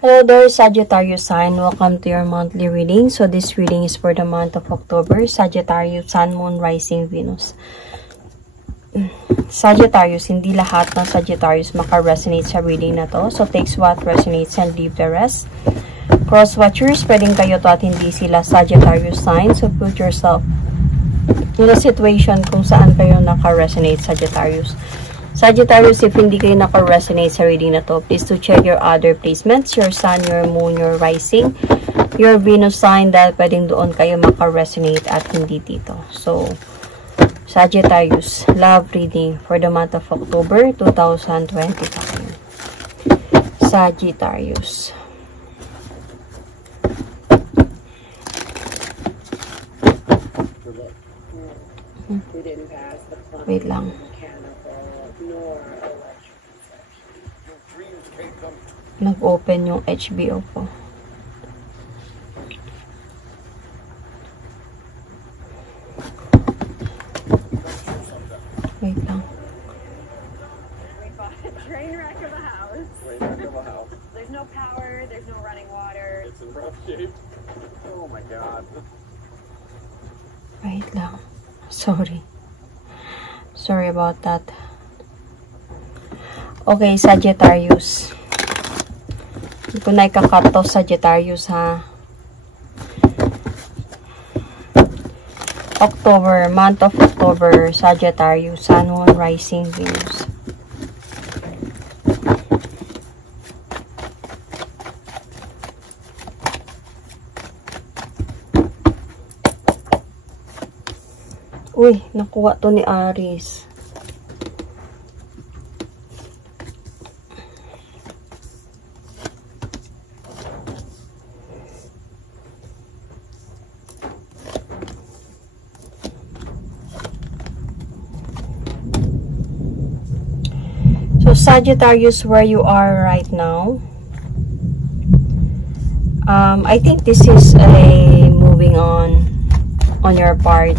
Hello there, Sagittarius sign. Welcome to your monthly reading. So this reading is for the month of October. Sagittarius, Sun, Moon, Rising, Venus. Sagittarius, hindi lahat ng Sagittarius maka-resonate sa reading na to. So takes what resonates and leave the rest. Cross watchers, pwedeng kayo to at hindi sila Sagittarius sign. So put yourself in a situation kung saan kayo naka-resonate, Sagittarius. Sagittarius, if hindi kayo naka-resonate sa reading na to, please to check your other placements, your Sun, your Moon, your Rising, your Venus sign, dahil pwedeng doon kayo maka-resonate at hindi dito. So, Sagittarius, love reading for the month of October 2025. Sagittarius. Wait lang. Nag-open yung HBO ko. Wait lang. Train wreck of a house. Train wreck of a house. There's no power, there's no running water. It's in rough shape. Oh my god. Wait lang. Sorry. Sorry about that. Okay, Sagittarius. Hindi ko na ikakat to, Sagittarius, ha. October, month of October, Sagittarius, Sun, Moon, Rising, Venus. Uy, nakuha to ni Aries. So, Sagittarius, where you are right now, I think this is a moving on your part,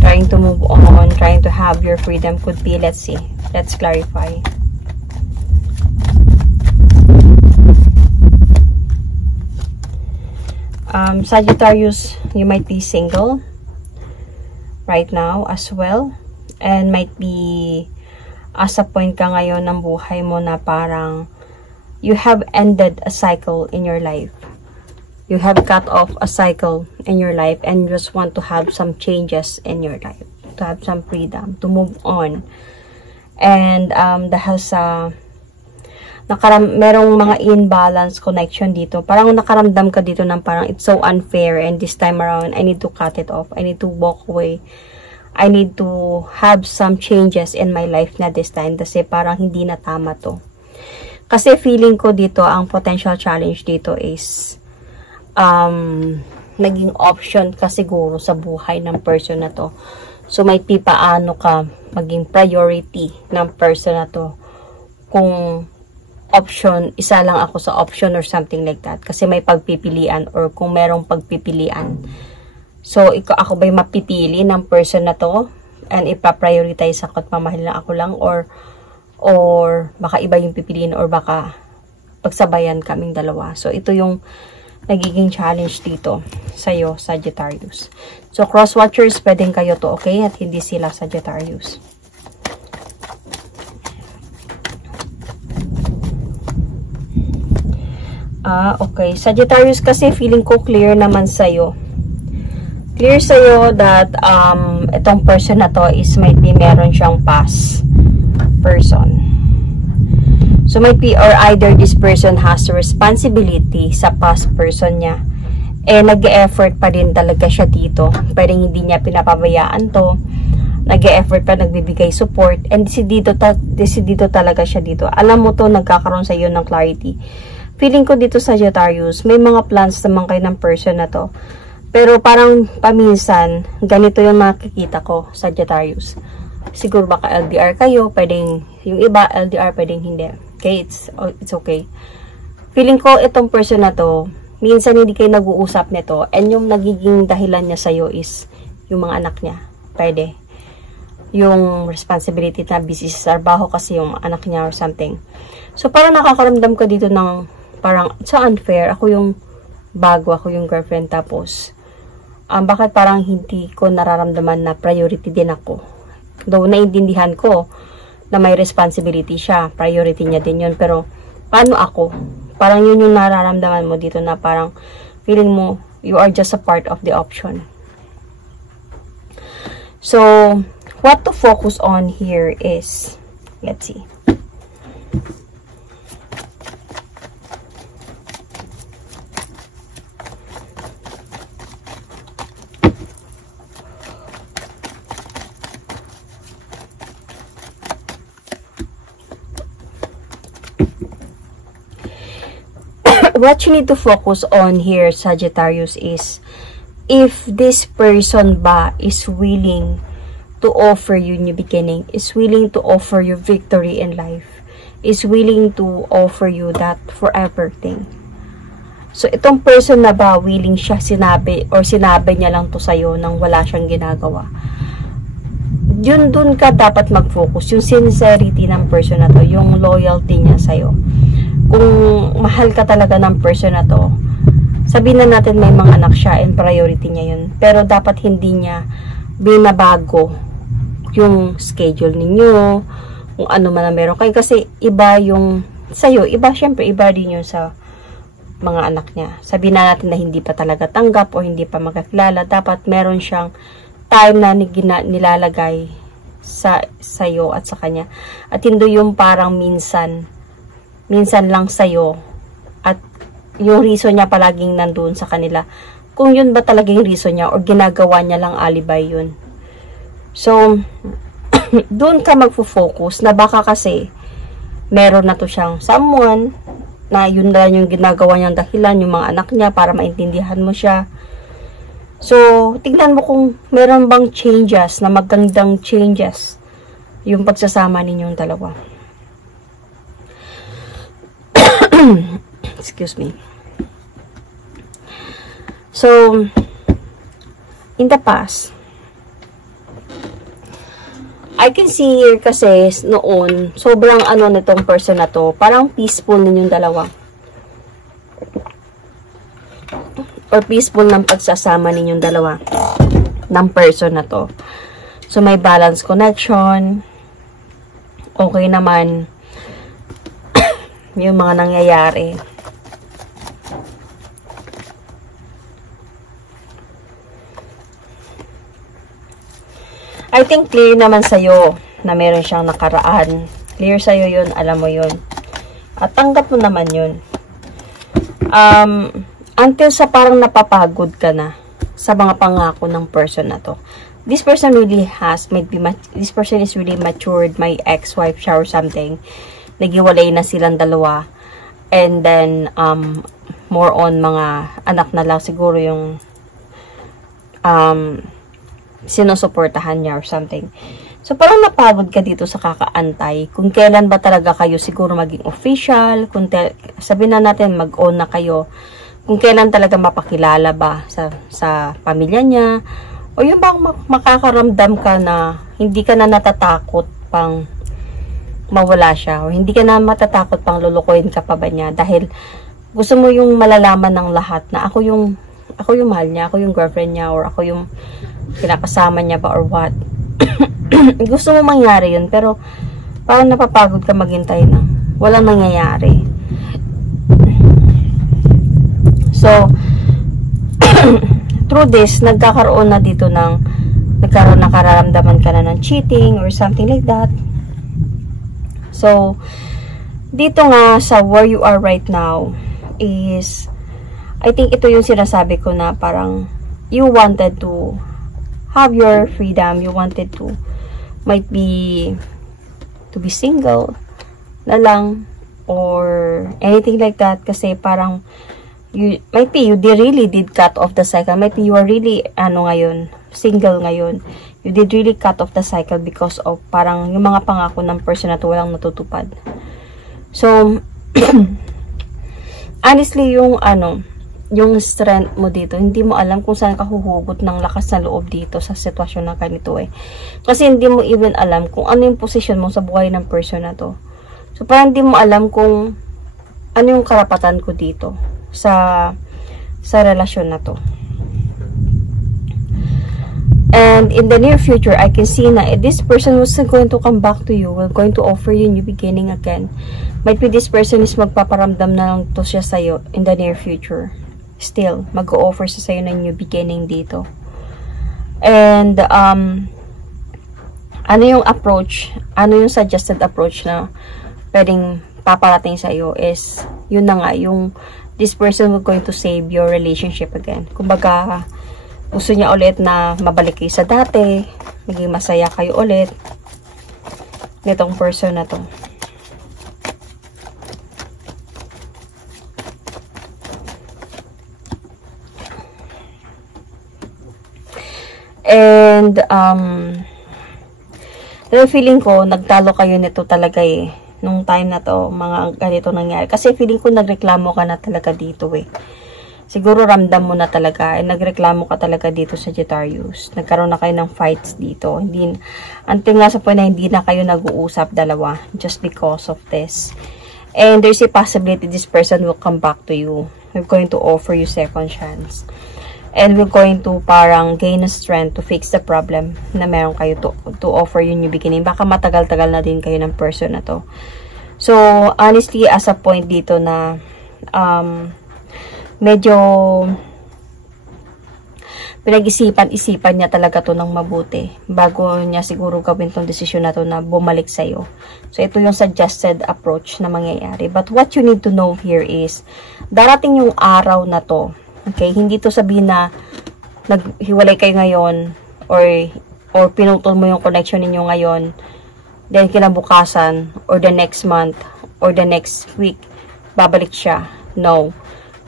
trying to move on, trying to have your freedom. Could be, let's see, let's clarify. Sagittarius, you might be single right now as well, and might be asa point ka ngayon ng buhay mo na parang you have ended a cycle in your life. You have cut off a cycle in your life and you just want to have some changes in your life. To have some freedom. To move on. And dahil sa merong mga imbalance connection dito. Parang nakaramdam ka dito ng parang it's so unfair and this time around I need to cut it off. I need to walk away. I need to have some changes in my life na this time kasi parang hindi na tama to. Kasi feeling ko dito, ang potential challenge dito is naging option ka siguro sa buhay ng person na to. So, may paano ka maging priority ng person na to. Kung option, isa lang ako sa option or something like that. Kasi may pagpipilian or kung merong pagpipilian. So, ako ba'y mapipili ng person na to and ipa-prioritize ako at mamahal na ako lang or baka iba yung pipiliin or baka pagsabayan kaming dalawa. So, ito yung nagiging challenge dito sa'yo, Sagittarius. So, cross-watchers, pwedeng kayo to, okay? At hindi sila Sagittarius. Okay. Sagittarius kasi feeling ko clear naman sa'yo. Clear sa'yo that itong person na to is might be meron siyang past person. So might be or either this person has responsibility sa past person niya. Nag-e-effort pa din talaga siya dito. Pwedeng hindi niya pinapabayaan to. Nag-e-effort pa, nagbibigay support. And desidido talaga siya dito. Alam mo to, nagkakaroon sa iyo ng clarity. Feeling ko dito, Sagittarius, may mga plans naman kayo ng person na to. Pero parang paminsan, ganito yung makikita ko, Sagittarius. Siguro baka LDR kayo, pwedeng yung iba LDR, pwedeng hindi. Okay, it's okay. Feeling ko itong person na to, minsan hindi kayo nag-uusap nito and yung nagiging dahilan niya sa'yo is yung mga anak niya. Pwede. Yung responsibility na busy sa trabaho kasi yung anak niya or something. So parang nakakaramdam ka dito ng parang, it's so unfair. Ako yung bago, ako yung girlfriend. Tapos, bakit parang hindi ko nararamdaman na priority din ako. Though, naiintindihan ko na may responsibility siya. Priority niya din yun. Pero, paano ako? Parang yun yung nararamdaman mo dito na parang feeling mo, you are just a part of the option. So, what to focus on here is, let's see. What you need to focus on here, Sagittarius, is if this person ba is willing to offer you new beginning, is willing to offer you victory in life, is willing to offer you that forever thing. So, itong person na ba willing siya sinabi niya lang to sa'yo nang wala siyang ginagawa. Yun dun ka dapat mag-focus. Yung sincerity ng person na to, yung loyalty niya sa'yo. Kung mahal ka talaga ng person na to, sabihin na natin may mga anak siya and priority niya yun. Pero dapat hindi niya binabago yung schedule ninyo, kung ano man na meron kayo. Kasi iba yung sa'yo, iba syempre, iba din yun sa mga anak niya. Sabihin na natin na hindi pa talaga tanggap o hindi pa magkakilala. Dapat meron siyang time na nilalagay sa'yo at sa kanya. At hindi yung parang minsan lang sa'yo at yung reason niya palaging nandun sa kanila. Kung yun ba talaga yung reason niya or ginagawa niya lang alibay yun. So, doon ka magfo-focus na baka kasi meron na to siyang someone na yun na yung ginagawa niyang dahilan, yung mga anak niya para maintindihan mo siya. So, tignan mo kung meron bang changes na magandang changes yung pagsasama ninyong dalawa. Excuse me. So, in the past, I can see here kasi noon, sobrang ano nitong person na to, parang peaceful ninyong dalawa. Or peaceful ng pagsasama ninyong dalawa ng person na to. So, may balance connection. Okay naman yung mga nangyayari. I think clear naman sa'yo na meron siyang nakaraan. Clear sa'yo yun, alam mo yun. At tanggap mo naman yun. Until sa parang napapagod ka na sa mga pangako ng person na to. This person really has, this person is really matured, my ex-wife siya or something. Nagiwalay na silang dalawa. And then, more on mga anak na lang siguro yung sinusuportahan niya or something. So, parang napagod ka dito sa kakaantay. Kung kailan ba talaga kayo siguro maging official, kung sabihin na natin mag-on na kayo, kung kailan talaga mapakilala ba sa pamilya niya, o yung bang makakaramdam ka na hindi ka na natatakot pang mawala siya, o hindi ka na matatakot pang lulukoyin ka pa ba niya, dahil gusto mo yung malalaman ng lahat na ako yung mahal niya, ako yung girlfriend niya, or ako yung kinakasama niya ba or what. Gusto mo mangyari yun, pero parang napapagod ka maghintay na walang nangyayari. So, through this, nagkakaroon na dito nakararamdaman ka na ng cheating or something like that. So, dito nga sa where you are right now is, I think ito yung sinasabi ko na parang you wanted to have your freedom, you wanted to might be to be single na lang or anything like that, kasi parang you really did cut off the cycle. Might be you are really ngayon, single ngayon. You did really cut off the cycle because of parang yung mga pangako ng person na to walang natutupad. So, honestly, yung strength mo dito, hindi mo alam kung saan ka huhugot ng lakas na loob dito sa sitwasyon na ganito eh. Kasi hindi mo even alam kung ano yung position mo sa buhay ng person na to. So, parang hindi mo alam kung ano yung karapatan ko dito sa relasyon na to. And in the near future, I can see na this person was going to come back to you, will going to offer you new beginning again. Might be this person is magpaparamdam na lang to siya sa'yo in the near future. Still, mag-o-offer siya sa'yo ng new beginning dito. And, ano yung approach, ano yung suggested approach na pwedeng paparating sa'yo is, yun na nga, yung this person will going to save your relationship again. Kumbaga, gusto niya ulit na mabalik kayo sa dati, maging masaya kayo ulit nitong person na to. And, feeling ko, nagtalo kayo nito talaga eh. Nung time na to, mga ganito nangyari. Kasi feeling ko, nagreklamo ka na talaga dito eh. Siguro ramdam mo na talaga, nagreklamo ka talaga dito sa Sagittarius. Nagkaroon na kayo ng fights dito. Hindi, until nga sa point na hindi na kayo nag-uusap dalawa just because of this. And there's a possibility this person will come back to you. We're going to offer you second chance. And we're going to parang gain a strength to fix the problem na meron kayo to offer you new beginning. Baka matagal-tagal na din kayo ng person na to. So, honestly, as a point dito na medyo pinag-isipan niya talaga to ng mabuti bago niya siguro gawin tong desisyon na to na bumalik sa'yo. So, ito yung suggested approach na mangyayari. But what you need to know here is, darating yung araw na to. Okay? Hindi to sabihin na naghiwalay kayo ngayon or pinutol mo yung connection ninyo ngayon, then kinabukasan or the next month or the next week, babalik siya. No.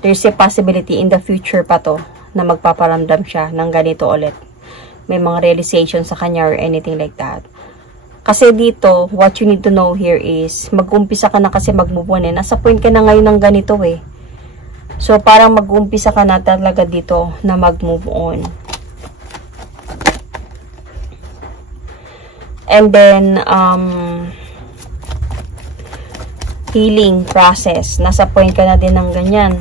There's a possibility in the future pa to na magpaparamdam siya ng ganito ulit. May mga realization sa kanya or anything like that. Kasi dito, what you need to know here is, mag-umpisa ka na kasi mag-move on eh. Nasa point ka na ngayon ng ganito eh. So, parang mag-umpisa ka na talaga dito na mag-move on. And then, healing process. Nasa point ka na din ng ganyan.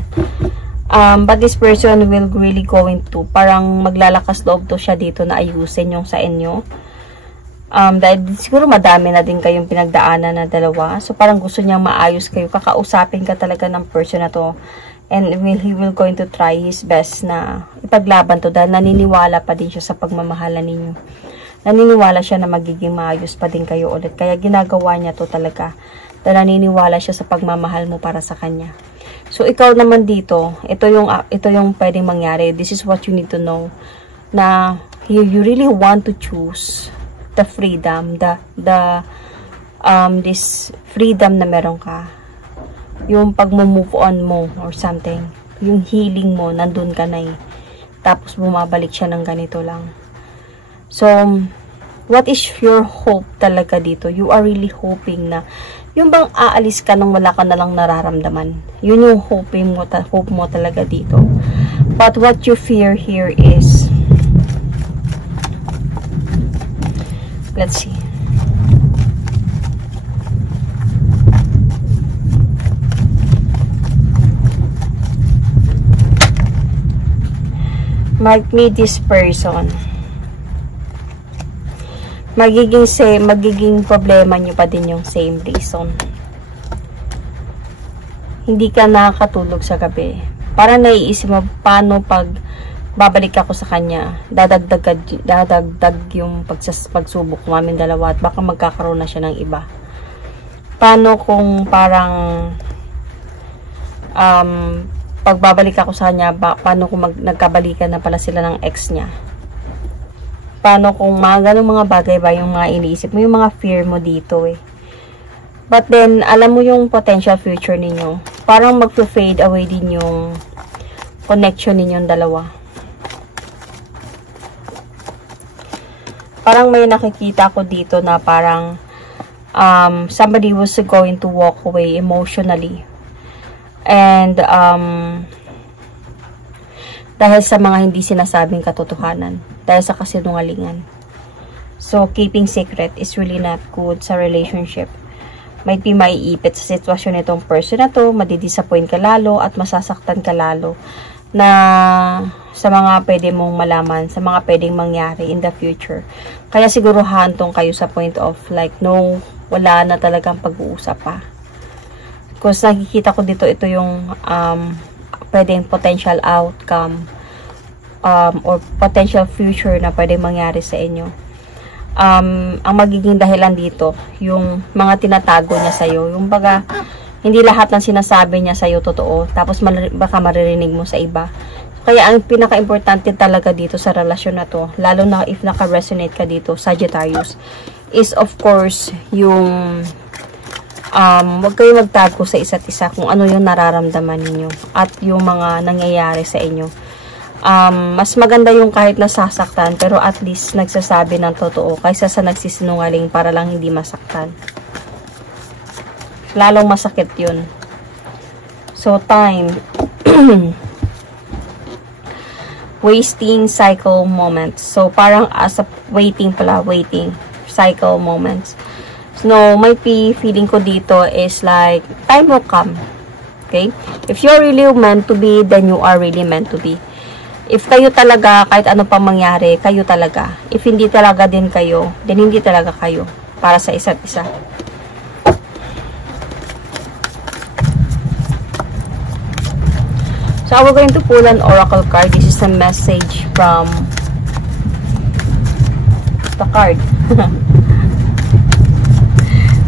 But this person will really going to, parang maglalakas loob to siya dito na ayusin yung sa inyo. Dahil siguro madami na din kayong pinagdaanan na dalawa. So, parang gusto niyang maayos kayo. Kakausapin ka talaga ng person na to. And he will going to try his best na ipaglaban to dahil naniniwala pa din siya sa pagmamahala ninyo. Naniniwala siya na magiging maayos pa din kayo ulit. Kaya ginagawa niya to talaga. Dahil naniniwala siya sa pagmamahal mo para sa kanya. So, ikaw naman dito, ito yung pwedeng mangyari. This is what you need to know. Na you really want to choose the freedom, this freedom na meron ka. Yung pag-move on mo or something. Yung healing mo, nandun ka na eh. Tapos bumabalik siya ng ganito lang. So, what is your hope talaga dito? You are really hoping na yung bang aalis ka nang wala ka na lang nararamdaman. Yun yung hope mo talaga dito. But what you fear here is, let's see. Might meet this person. Magiging problema nyo pa din yung same reason. Hindi ka nakakatulog sa gabi. Parang naiisip mo, paano pag babalik ako sa kanya, dadagdag yung pagsubok namin dalawa at baka magkakaroon na siya ng iba. Paano kung parang pag babalik ako sa kanya, paano kung nagkabalikan na pala sila ng ex niya? Paano kung mga ganong mga bagay ba yung mga iniisip mo, yung mga fear mo dito eh. But then, alam mo yung potential future ninyo. Parang mag-fade away din yung connection ninyong dalawa. Parang may nakikita ko dito na parang somebody was going to walk away emotionally. And dahil sa mga hindi sinasabing katotohanan, dahil sa kasinungalingan. So, keeping secret is really not good sa relationship. Might be maiipit sa sitwasyon nitong person na to, madidisappoint ka lalo at masasaktan ka lalo na sa mga pwede mong malaman, sa mga pwedeng mangyari in the future. Kaya siguro hantong kayo sa point of like, no, wala na talagang pag-uusap pa. Because nakikita ko dito, ito yung pwedeng potential outcome or potential future na pwedeng mangyari sa inyo. Ang magiging dahilan dito, yung mga tinatago niya sa'yo. Yung baga, hindi lahat ng sinasabi niya sa'yo totoo. Tapos baka maririnig mo sa iba. Kaya ang pinaka-importante talaga dito sa relasyon na to, lalo na if naka-resonate ka dito, Sagittarius, is of course, yung wag kayo magtago sa isa't isa kung ano yung nararamdaman ninyo at yung mga nangyayari sa inyo. Mas maganda yung kahit nasasaktan pero at least nagsasabi ng totoo kaysa sa nagsisinungaling para lang hindi masaktan. Lalong masakit yun. So, time. Wasting cycle moments. So, parang as a waiting cycle moments. So, might be feeling ko dito is like, time will come. Okay? If you're really meant to be, then you are really meant to be. If kayo talaga, kahit ano pang mangyari, kayo talaga. If hindi talaga din kayo, then hindi talaga kayo para sa isa't isa. So, we're going to pull an oracle card. This is a message from the card.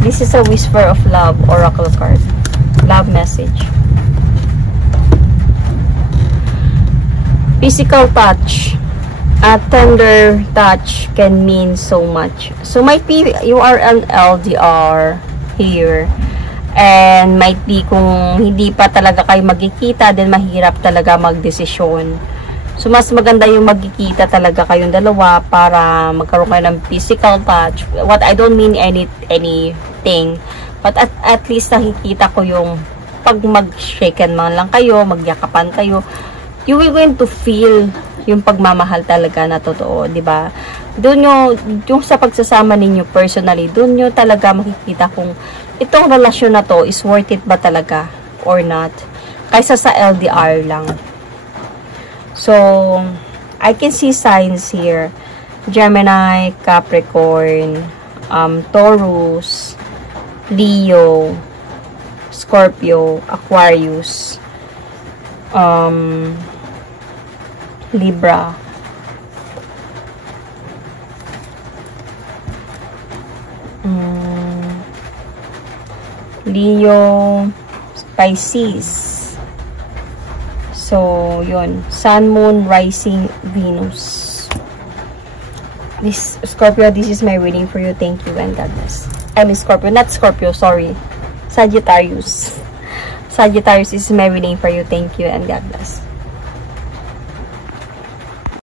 This is a whisper of love oracle card. Love message. Physical touch. A tender touch can mean so much. So, might be you are an LDR here. And might be kung hindi pa talaga kayo magkikita, then mahirap talaga magdesisyon. So, mas maganda yung magkikita talaga kayong dalawa para magkaroon kayo ng physical touch. What I don't mean anything. But at least nakikita ko yung pag mag-shaken man lang kayo, magyakapan kayo, you will going to feel yung pagmamahal talaga na totoo, di ba? Doon yung sa pagsasama ninyo personally, doon nyo talaga makikita kung itong relasyon na to is worth it ba talaga or not. Kaysa sa LDR lang. So, I can see signs here. Gemini, Capricorn, Taurus, Leo, Scorpio, Aquarius, Libra, Leo, Pisces. So, yun. Sun, Moon, Rising, Venus. This, Scorpio, this is my reading for you. Thank you and God bless. I mean Scorpio, not Scorpio, sorry. Sagittarius. Sagittarius, this is my reading for you. Thank you and God bless.